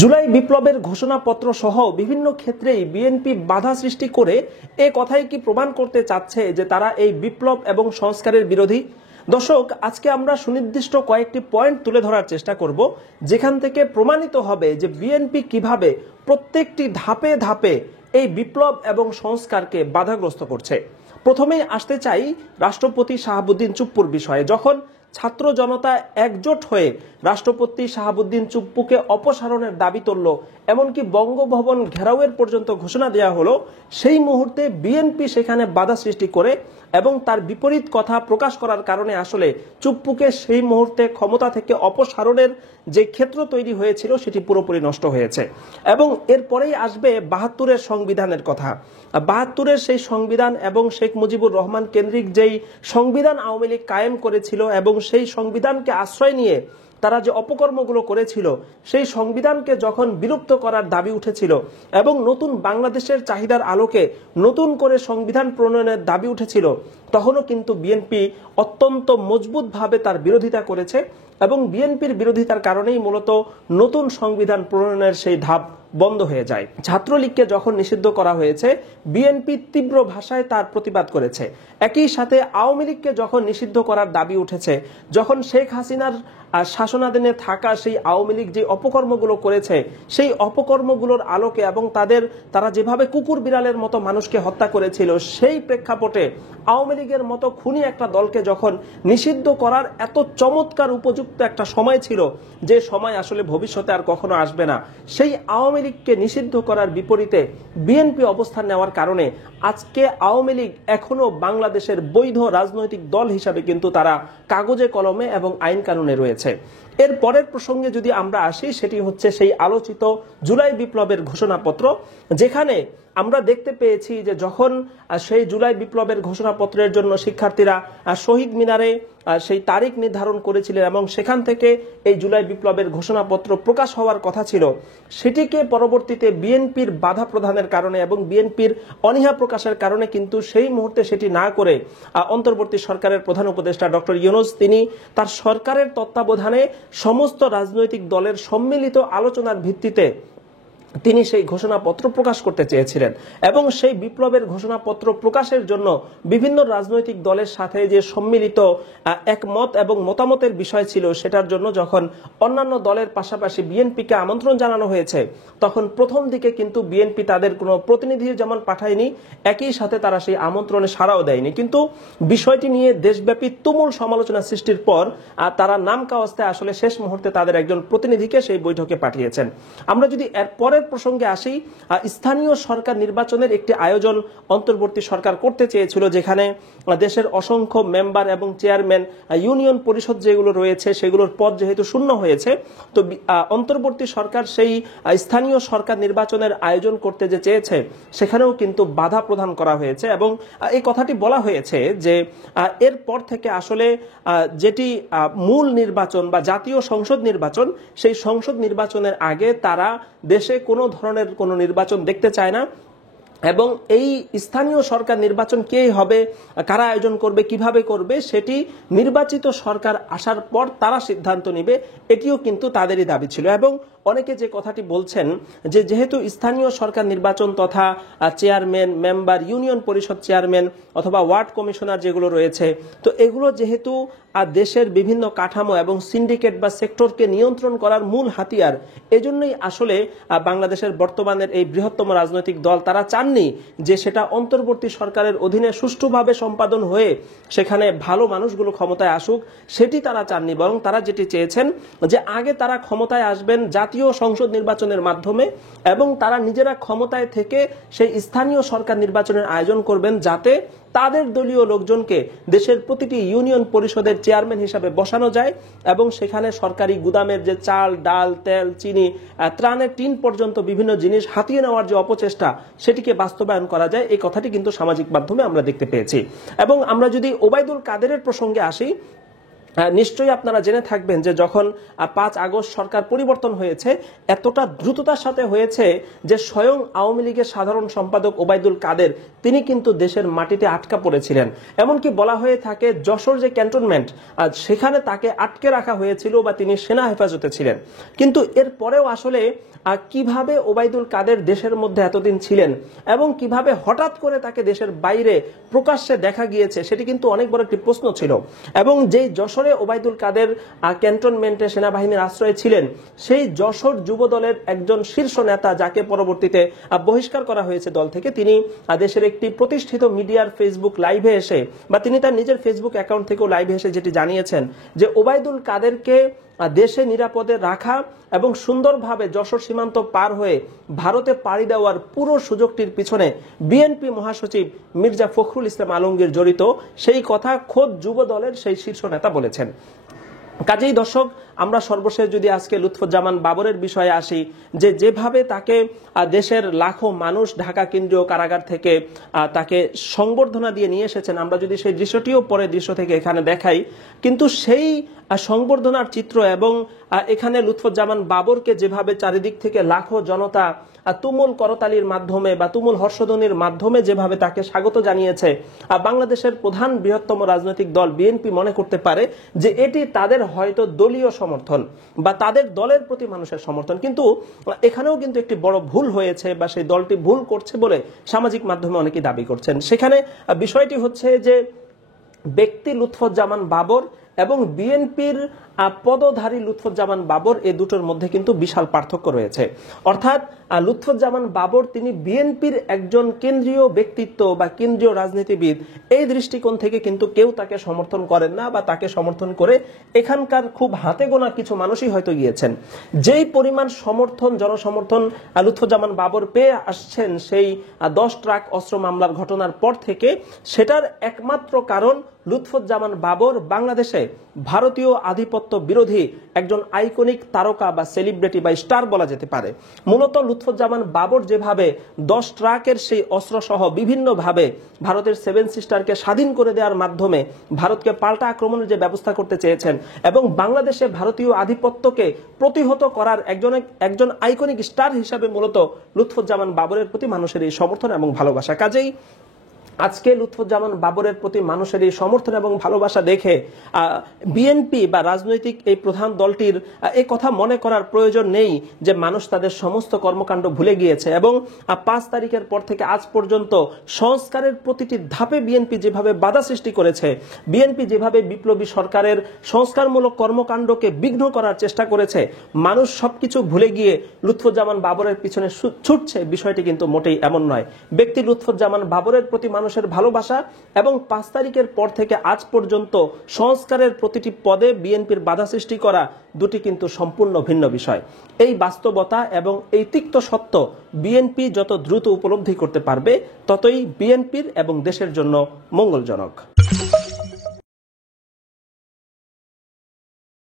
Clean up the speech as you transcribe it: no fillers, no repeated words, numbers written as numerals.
জুলাই বিপ্লবের ঘোষণাপত্র সহ বিভিন্ন ক্ষেত্রেই বিএনপি বাধা সৃষ্টি করে এ কথাই কি প্রমাণ করতে চাচ্ছে যে তারা এই বিপ্লব এবং সংস্কারের বিরোধী? দর্শক, আজকে আমরা সুনির্দিষ্ট কয়েকটি পয়েন্ট তুলে ধরার চেষ্টা করব, যেখান থেকে প্রমাণিত হবে যে বিএনপি কিভাবে প্রত্যেকটি ধাপে ধাপে এই বিপ্লব এবং সংস্কারকে বাধাগ্রস্ত করছে। প্রথমেই আসতে চাই রাষ্ট্রপতি শাহাবুদ্দিন চুপ্পুর বিষয়ে। যখন ছাত্র জনতা একজোট হয়ে রাষ্ট্রপতি শাহাবুদ্দিন চুপ্পুকে অপসারণের দাবি তুলল, এমনকি বঙ্গভবন ঘেরাওয়ের পর্যন্ত ঘোষণা দেওয়া হলো, সেই মুহূর্তে বিএনপি সেখানে বাধা সৃষ্টি করে এবং তার বিপরীত কথা প্রকাশ করার কারণে আসলে চুপ্পুকে সেই মুহূর্তে ক্ষমতা থেকে অপসারণের যে ক্ষেত্র তৈরি হয়েছিল সেটি পুরোপুরি নষ্ট হয়েছে। এবং এরপরেই আসবে ৭২-এর সংবিধানের কথা। ৭২-এর সেই সংবিধান এবং শেখ মুজিবুর রহমান কেন্দ্রিক যেই সংবিধান আওয়ামী লীগ কায়েম করেছিল এবং সেই সংবিধানকে আশ্রয় নিয়ে তারা যে অপকর্মগুলো করেছিল, সেই সংবিধানকে যখন বিলুপ্ত করার দাবি উঠেছিল এবং নতুন বাংলাদেশের চাহিদার আলোকে নতুন করে সংবিধান প্রণয়নের দাবি উঠেছিল, তখনও কিন্তু বিএনপি অত্যন্ত মজবুতভাবে তার বিরোধিতা করেছে এবং বিএনপির বিরোধিতার কারণেই মূলত নতুন সংবিধান প্রণয়নের সেই ধাপ বন্ধ হয়ে যায়। ছাত্রলীগকে যখন নিষিদ্ধ করা হয়েছে, বিএনপি তীব্র ভাষায় তার প্রতিবাদ করেছে। একই সাথে আওয়ামী লীগকে যখন নিষিদ্ধ করার দাবি উঠেছে, যখন শেখ হাসিনার শাসনাধীনে থাকা সেই আওয়ামী লীগ যে অপকর্মগুলো করেছে, সেই অপকর্মগুলোর আলোকে এবং তারা যেভাবে কুকুর বিড়ালের মতো মানুষকে হত্যা করেছিল, সেই প্রেক্ষাপটে আওয়ামী লীগের মতো খুনি একটা দলকে যখন নিষিদ্ধ করার এত চমৎকার উপযুক্ত একটা সময় ছিল, যে সময় আসলে ভবিষ্যতে আর কখনো আসবে না, সেই আওয়ামী লীগকে নিষিদ্ধ করার বিপরীতে বিএনপি অবস্থান নেওয়ার কারণে আজকে আওয়ামী লীগ এখনো বাংলাদেশের বৈধ রাজনৈতিক দল হিসাবে কিন্তু তারা কাগজে কলমে এবং আইন কানুনে রয়েছে। এর পরের প্রসঙ্গে যদি আমরা আসি, সেটি হচ্ছে সেই আলোচিত জুলাই বিপ্লবের ঘোষণাপত্র, যেখানে আমরা দেখতে পেয়েছি যে যখন সেই জুলাই বিপ্লবের ঘোষণাপত্রের জন্য শিক্ষার্থীরা শহীদ মিনারে সেই তারিখ নির্ধারণ করেছিলেন এবং সেখান থেকে এই জুলাই বিপ্লবের ঘোষণাপত্র প্রকাশ হওয়ার কথা ছিল, সেটিকে পরবর্তীতে বিএনপির বাধা প্রদানের কারণে এবং বিএনপির অনীহা প্রকাশের কারণে কিন্তু সেই মুহূর্তে সেটি না করে অন্তর্বর্তী সরকারের প্রধান উপদেষ্টা ডক্টর ইউনূস তিনি তার সরকারের তত্ত্বাবধানে সমস্ত রাজনৈতিক দলের সম্মিলিত আলোচনার ভিত্তিতে তিনি সেই ঘোষণাপত্র প্রকাশ করতে চেয়েছিলেন এবং সেই বিপ্লবের ঘোষণাপত্র প্রকাশের জন্য বিভিন্ন রাজনৈতিক দলের সাথে যে সম্মিলিত একমত এবং মতামতের বিষয় ছিল, সেটার জন্য যখন অন্যান্য দলের পাশাপাশি বিএনপিকে আমন্ত্রণ জানানো হয়েছে, তখন প্রথম দিকে কিন্তু বিএনপি তাদের কোনো প্রতিনিধি যেমন পাঠায়নি, একই সাথে তারা সেই আমন্ত্রণে সাড়াও দেয়নি। কিন্তু বিষয়টি নিয়ে দেশব্যাপী তুমুল সমালোচনা সৃষ্টির পর তারা নাম কাওয়াস্তে আসলে শেষ মুহূর্তে তাদের একজন প্রতিনিধিকে সেই বৈঠকে পাঠিয়েছেন। আমরা যদি এর পরের প্রসঙ্গে আসি, স্থানীয় সরকার নির্বাচনের একটি আয়োজন অন্তর্বর্তী সরকার করতে চেয়েছিল, যেখানে দেশের অসংখ্য মেম্বার এবং চেয়ারম্যান, ইউনিয়ন পরিষদ যেগুলো রয়েছে সেগুলোর পদ যেহেতু শূন্য হয়েছে, তো অন্তর্বর্তী সরকার সেই স্থানীয় সরকার নির্বাচনের আয়োজন করতে যে চেয়েছে, সেখানেও কিন্তু বাধা প্রদান করা হয়েছে এবং এই কথাটি বলা হয়েছে যে এরপর থেকে আসলে যেটি মূল নির্বাচন বা জাতীয় সংসদ নির্বাচন, সেই সংসদ নির্বাচনের আগে তারা দেশে কোনো ধরনের কোনো নির্বাচন দেখতে চায় না এবং এই স্থানীয় সরকার নির্বাচন কে হবে, কারা আয়োজন করবে, কিভাবে করবে, সেটি নির্বাচিত সরকার আসার পর তারা সিদ্ধান্ত নেবে। এটিও কিন্তু তাদেরই দাবি ছিল এবং অনেকে যে কথাটি বলছেন যে যেহেতু স্থানীয় সরকার নির্বাচন তথা চেয়ারম্যান, মেম্বার, ইউনিয়ন পরিষদ চেয়ারম্যান অথবা ওয়ার্ড কমিশনার যেগুলো রয়েছে, তো এগুলো যেহেতু দেশের বিভিন্ন কাঠামো এবং সিন্ডিকেট বা সেক্টরকে নিয়ন্ত্রণ করার মূল হাতিয়ার, এজন্যই আসলে বাংলাদেশের বর্তমানের এই বৃহত্তম রাজনৈতিক দল তারা চাননি যে সেটা অন্তর্বর্তী সরকারের অধীনে সুষ্ঠুভাবে সম্পাদন হয়ে সেখানে ভালো মানুষগুলো ক্ষমতায় আসুক, সেটি তারা চাননি। বরং তারা যেটি চেয়েছেন যে আগে তারা ক্ষমতায় আসবেন জাতীয় সংসদ নির্বাচনের মাধ্যমে এবং তারা নিজেরা ক্ষমতায় থেকে সেই স্থানীয় সরকার নির্বাচনের আয়োজন করবেন, যাতে তাদের দলীয় লোকজনকে দেশের প্রতিটি ইউনিয়ন পরিষদের চেয়ারম্যান হিসাবে বসানো যায় এবং সেখানে সরকারি গুদামের যে চাল, ডাল, তেল, চিনি, ত্রাণের টিন পর্যন্ত বিভিন্ন জিনিস হাতিয়ে নেওয়ার যে অপচেষ্টা, সেটিকে বাস্তবায়ন করা যায়। এই কথাটি কিন্তু সামাজিক মাধ্যমে আমরা দেখতে পেয়েছি। এবং আমরা যদি ওবায়দুল কাদেরের প্রসঙ্গে আসি, নিশ্চয়ই আপনারা জেনে থাকবেন যে যখন 5 আগস্ট সরকার পরিবর্তন হয়েছে, এতটা দ্রুততার সাথে হয়েছে যে স্বয়ং আওয়ামী লীগের সাধারণ সম্পাদক ওবায়দুল কাদের তিনি কিন্তু দেশের মাটিতে আটকা পড়েছিলেন। এমনকি বলা হয়ে থাকে যশোর যে ক্যান্টনমেন্ট সেখানে তাকে আটকে রাখা হয়েছিল বা তিনি সেনা হেফাজতে ছিলেন। কিন্তু এর পরেও আসলে কিভাবে ওবায়দুল কাদের দেশের মধ্যে এতদিন ছিলেন এবং কিভাবে হঠাৎ করে তাকে দেশের বাইরে প্রকাশ্যে দেখা গিয়েছে সেটি কিন্তু অনেক বড় একটি প্রশ্ন ছিল। এবং যেই যশোরে ওবায়দুল কাদের ক্যান্টনমেন্টে সেনাবাহিনীর আশ্রয়ে ছিলেন, সেই যশোর যুব দলের একজন শীর্ষ নেতা যাকে পরবর্তীতে বহিষ্কার করা হয়েছে দল থেকে, তিনি দেশের একটি প্রতিষ্ঠিত মিডিয়ার ফেসবুক লাইভে এসে বা তিনি তার নিজের ফেসবুক অ্যাকাউন্ট থেকেও লাইভে এসে যেটি জানিয়েছেন যে ওবায়দুল কাদেরকে দেশে নিরাপদে রাখা এবং সুন্দরভাবে যশোর সীমান্ত পার হয়ে ভারতে পাড়ি দেওয়ার পুরো সুযোগটির পিছনে বিএনপি মহাসচিব মির্জা ফখরুল ইসলাম আলমগীর জড়িত, সেই কথা খোদ যুব দলের সেই শীর্ষ নেতা বলেছেন। কাজেই দর্শক, আমরা সর্বশেষ যদি আজকে লুৎফুজ্জামান বাবরের বিষয়ে আসি, যে যেভাবে তাকে দেশের লাখো মানুষ ঢাকা কেন্দ্রীয় কারাগার থেকে তাকে সংবর্ধনা দিয়ে নিয়ে এসেছেন, আমরা যদি সেই দৃশ্যটিও পরের দৃশ্য থেকে এখানে দেখাই, কিন্তু সেই সংবর্ধনার চিত্র এবং এখানে লুৎফুজ্জামান বাবরকে যেভাবে চারিদিক থেকে লাখো জনতা তুমুল করতালির মাধ্যমে বা তুমুল হর্ষধ্বনির মাধ্যমে যেভাবে তাকে স্বাগত জানিয়েছে, বাংলাদেশের প্রধান বৃহত্তম রাজনৈতিক দল বিএনপি মনে করতে পারে যে এটি তাদের হয়তো দলীয় সমর্থন বা তাদের দলের প্রতি মানুষের সমর্থন। কিন্তু এখানেও কিন্তু একটি বড় ভুল হয়েছে বা সেই দলটি ভুল করছে বলে সামাজিক মাধ্যমে অনেকেই দাবি করছেন। সেখানে বিষয়টি হচ্ছে যে ব্যক্তি লুৎফুজ্জামান বাবর এবং বিএনপির পদধারী লুৎফুজ্জামান বাবর, এই দুটোর মধ্যে কিন্তু বিশাল পার্থক্য রয়েছে। অর্থাৎ লুৎফুজ্জামান বাবর তিনি বিএনপির একজন কেন্দ্রীয় ব্যক্তিত্ব বা কেন্দ্রীয় রাজনীতিবিদ, এই দৃষ্টিকোণ থেকে কিন্তু কেউ তাকে সমর্থন করেন না বা তাকে সমর্থন করে এখানকার খুব হাতে গোনা কিছু মানুষই হয়তো গিয়েছেন। যেই পরিমাণ সমর্থন, জনসমর্থন লুৎফুজ্জামান বাবর পেয়ে আসছেন সেই 10 ট্রাক অস্ত্র মামলার ঘটনার পর থেকে, সেটার একমাত্র কারণ লুৎফুজ্জামান বাবর বাংলাদেশে ভারতীয় আধিপত্য বিরোধী একজন আইকনিক তারকা বা সেলিব্রিটি বা স্টার বলা যেতে পারে। মূলত লুৎফুজ্জামান বাবর যেভাবে 10 ট্রাকের সেই অস্ত্রসহ বিভিন্নভাবে ভারতের 7 সিস্টারকে স্বাধীন করে দেওয়ার মাধ্যমে ভারতকে পাল্টা আক্রমণের যে ব্যবস্থা করতে চেয়েছেন এবং বাংলাদেশে ভারতীয় আধিপত্যকে প্রতিহত করার একজন আইকনিক স্টার হিসাবে মূলত লুৎফুজ্জামান বাবরের প্রতি মানুষের এই সমর্থন এবং ভালোবাসা। কাজেই আজকে লুৎফুজ্জামান বাবরের প্রতি মানুষের এই সমর্থন এবং ভালোবাসা দেখে বিএনপি বা রাজনৈতিক এই প্রধান দলটির এই কথা মনে করার প্রয়োজন নেই যে মানুষ তাদের সমস্ত কর্মকাণ্ড ভুলে গিয়েছে এবং 5 তারিখের পর থেকে আজ পর্যন্ত সংস্কারের প্রতিটি ধাপে বিএনপি যেভাবে বাধা সৃষ্টি করেছে, বিএনপি যেভাবে বিপ্লবী সরকারের সংস্কারমূলক কর্মকাণ্ডকে বিঘ্ন করার চেষ্টা করেছে, মানুষ সবকিছু ভুলে গিয়ে লুৎফুজ্জামান বাবরের পিছনে ছুটছে, বিষয়টি কিন্তু মোটেই এমন নয়। ব্যক্তি লুৎফুজ্জামান বাবরের প্রতি মানুষের ভালোবাসা এবং 5 তারিখের পর থেকে আজ পর্যন্ত সংস্কারের প্রতিটি পদে বিএনপির বাধা সৃষ্টি করা, দুটি কিন্তু সম্পূর্ণ ভিন্ন বিষয়। এই বাস্তবতা এবং এই তিক্ত সত্য বিএনপি যত দ্রুত উপলব্ধি করতে পারবে, ততই বিএনপির এবং দেশের জন্য মঙ্গলজনক।